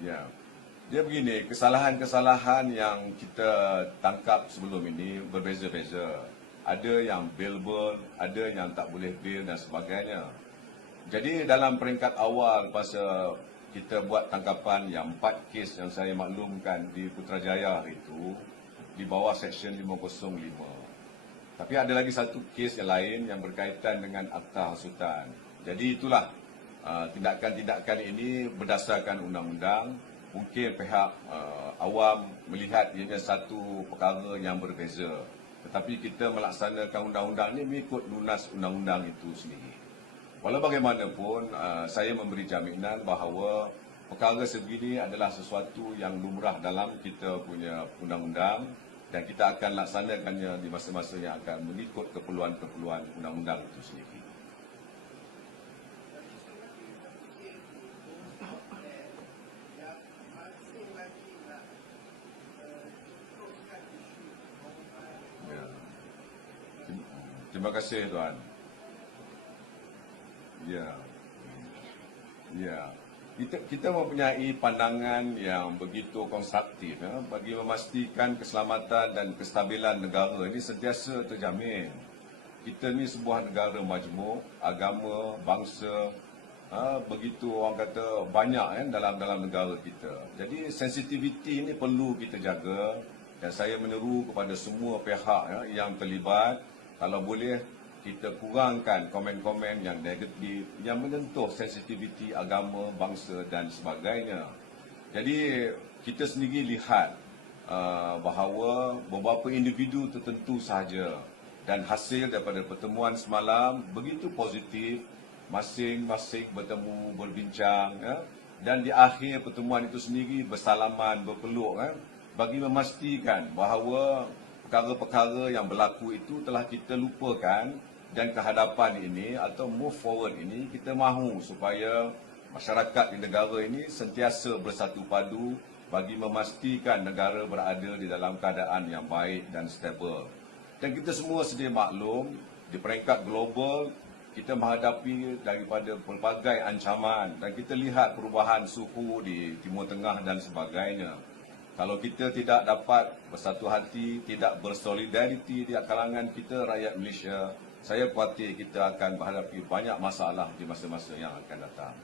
Ya. Dia begini, kesalahan-kesalahan yang kita tangkap sebelum ini berbeza-beza. Ada yang bailable, ada yang tak boleh bail dan sebagainya. Jadi dalam peringkat awal pasal kita buat tangkapan yang 4 kes yang saya maklumkan di Putrajaya itu di bawah Seksyen 505. Tapi ada lagi satu kes yang lain yang berkaitan dengan akta hasutan. Jadi itulah tindakan-tindakan ini berdasarkan undang-undang. Mungkin pihak awam melihat ianya satu perkara yang berbeza. Tetapi kita melaksanakan undang-undang ini mengikut lunas undang-undang itu sendiri. Walau bagaimanapun, saya memberi jaminan bahawa perkara sebegini adalah sesuatu yang lumrah dalam kita punya undang-undang dan kita akan laksanakannya di masa-masa yang akan mengikut keperluan-keperluan undang-undang itu sendiri. Ya. Terima kasih Tuan. Ya. Ya. Kita mempunyai pandangan yang begitu konstruktif bagi memastikan keselamatan dan kestabilan negara ini sentiasa terjamin. Kita ni sebuah negara majmuk, agama, bangsa, begitu orang kata banyak dalam negara kita. Jadi sensitiviti ini perlu kita jaga dan saya menyeru kepada semua pihak yang terlibat, kalau boleh kita kurangkan komen-komen yang negatif, yang menyentuh sensitiviti agama, bangsa dan sebagainya. Jadi kita sendiri lihat bahawa beberapa individu tertentu sahaja dan hasil daripada pertemuan semalam begitu positif, masing-masing bertemu, berbincang dan di akhir pertemuan itu sendiri bersalaman, berpeluk bagi memastikan bahawa perkara-perkara yang berlaku itu telah kita lupakan dan kehadapan ini atau move forward ini kita mahu supaya masyarakat di negara ini sentiasa bersatu padu bagi memastikan negara berada di dalam keadaan yang baik dan stabil. Dan kita semua sedia maklum di peringkat global kita menghadapi daripada pelbagai ancaman dan kita lihat perubahan suhu di Timur Tengah dan sebagainya. Kalau kita tidak dapat bersatu hati, tidak bersolidariti di kalangan kita rakyat Malaysia, saya khawatir kita akan menghadapi banyak masalah di masa-masa yang akan datang.